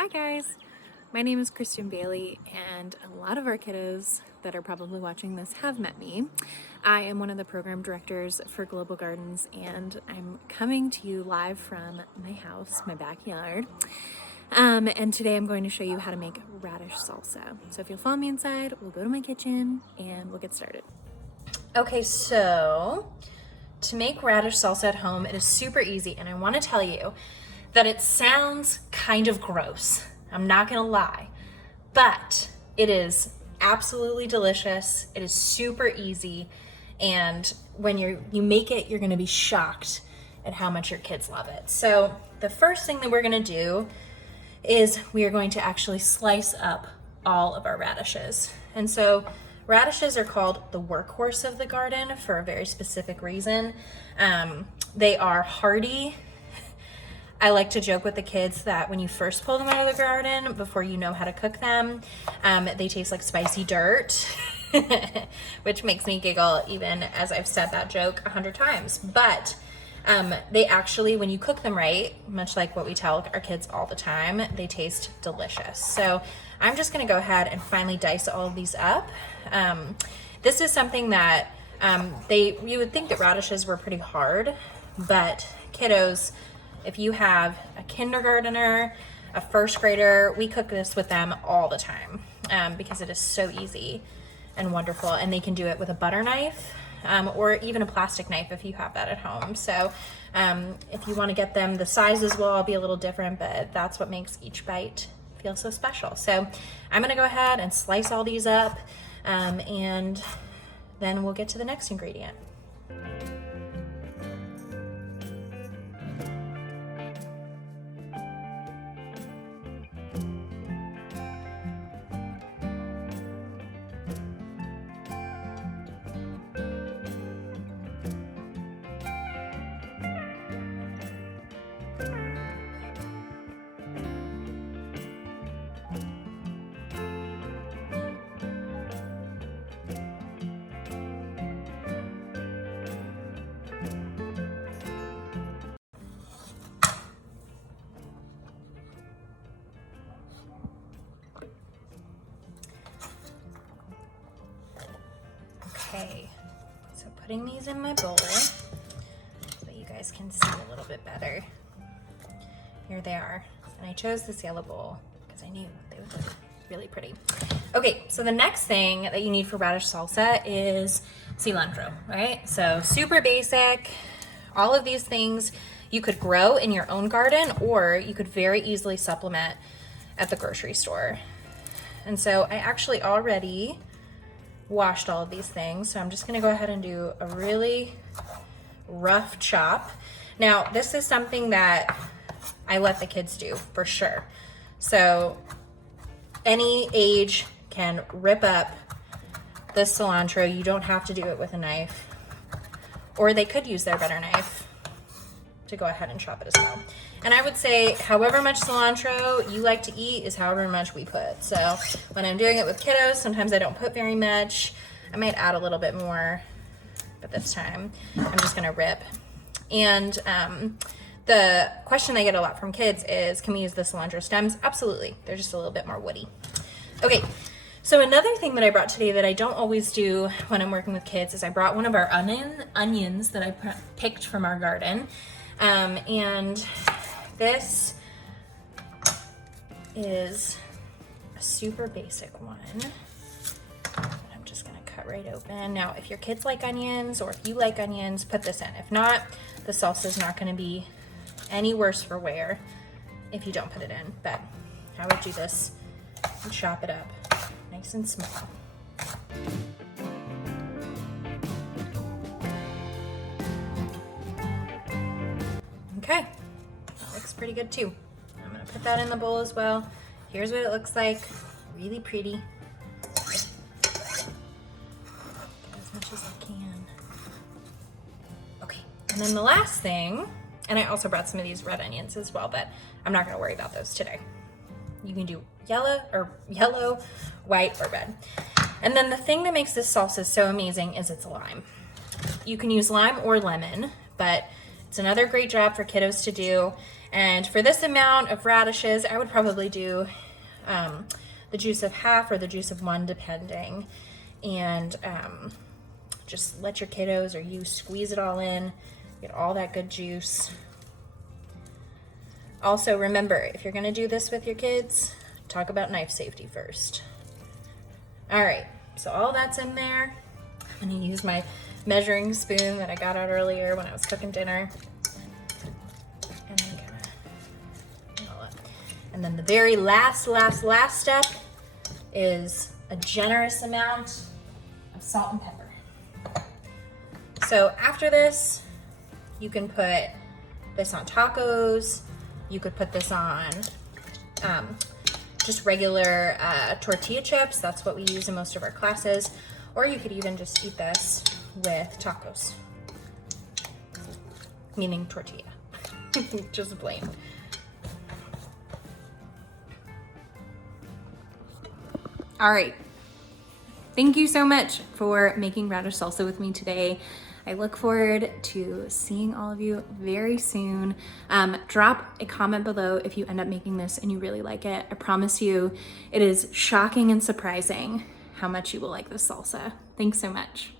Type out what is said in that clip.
Hi guys, my name is Kristen Bailey and a lot of our kiddos that are probably watching this have met me. I am one of the program directors for Global Gardens and I'm coming to you live from my house, my backyard. And today I'm going to show you how to make radish salsa. So if you'll follow me inside, we'll go to my kitchen and we'll get started. Okay, so to make radish salsa at home, it is super easy, and I want to tell you that it sounds kind of gross. I'm not gonna lie, but it is absolutely delicious. It is super easy, and when you make it, you're gonna be shocked at how much your kids love it. So the first thing that we're gonna do is we are going to actually slice up all of our radishes. And so radishes are called the workhorse of the garden for a very specific reason. They are hardy. I like to joke with the kids that when you first pull them out of the garden, before you know how to cook them, they taste like spicy dirt, which makes me giggle even as I've said that joke 100 times. But they actually, when you cook them right, much like what we tell our kids all the time, they taste delicious. So I'm just gonna go ahead and finally dice all of these up. This is something that you would think that radishes were pretty hard, but kiddos, if you have a kindergartner, a first grader, we cook this with them all the time because it is so easy and wonderful, and they can do it with a butter knife or even a plastic knife if you have that at home. So if you want to get them, the sizes will all be a little different, but that's what makes each bite feel so special. So I'm gonna go ahead and slice all these up and then we'll get to the next ingredient. Okay, so putting these in my bowl so that you guys can see a little bit better. Here they are, and I chose this yellow bowl because I knew they would look really pretty. Okay, so the next thing that you need for radish salsa is cilantro, right? So super basic. All of these things you could grow in your own garden, or you could very easily supplement at the grocery store. And so I actually already washed all of these things, so I'm just gonna go ahead and do a really rough chop. Now, this is something that I let the kids do for sure. So any age can rip up the cilantro. You don't have to do it with a knife, or they could use their butter knife to go ahead and chop it as well. And I would say however much cilantro you like to eat is however much we put. So when I'm doing it with kiddos, sometimes I don't put very much. I might add a little bit more, but this time I'm just gonna rip. And the question I get a lot from kids is, can we use the cilantro stems? Absolutely, they're just a little bit more woody. Okay, so another thing that I brought today that I don't always do when I'm working with kids is I brought one of our onions that I picked from our garden. And this is a super basic one. I'm just gonna cut right open. Now, if your kids like onions, or if you like onions, put this in. If not, the salsa is not gonna be any worse for wear if you don't put it in. But I would do this and chop it up nice and small. Okay, that looks pretty good too. I'm gonna put that in the bowl as well. Here's what it looks like, really pretty. Get as much as I can. Okay, and then the last thing, and I also brought some of these red onions as well, but I'm not gonna worry about those today. You can do yellow, white, or red. And then the thing that makes this salsa so amazing is its lime. You can use lime or lemon, but it's another great job for kiddos to do. And for this amount of radishes, I would probably do the juice of half or the juice of one, depending. And just let your kiddos or you squeeze it all in, get all that good juice. Also, remember, if you're gonna do this with your kids, talk about knife safety first. All right, so all that's in there. I'm gonna use my measuring spoon that I got out earlier when I was cooking dinner. And then kind of all up. And then the very last step is a generous amount of salt and pepper. So after this, you can put this on tacos. You could put this on just regular tortilla chips. That's what we use in most of our classes. Or you could even just eat this with tacos, meaning tortilla, just plain. All right. Thank you so much for making radish salsa with me today. I look forward to seeing all of you very soon. Drop a comment below if you end up making this and you really like it. I promise you, it is shocking and surprising how much you will like this salsa. Thanks so much.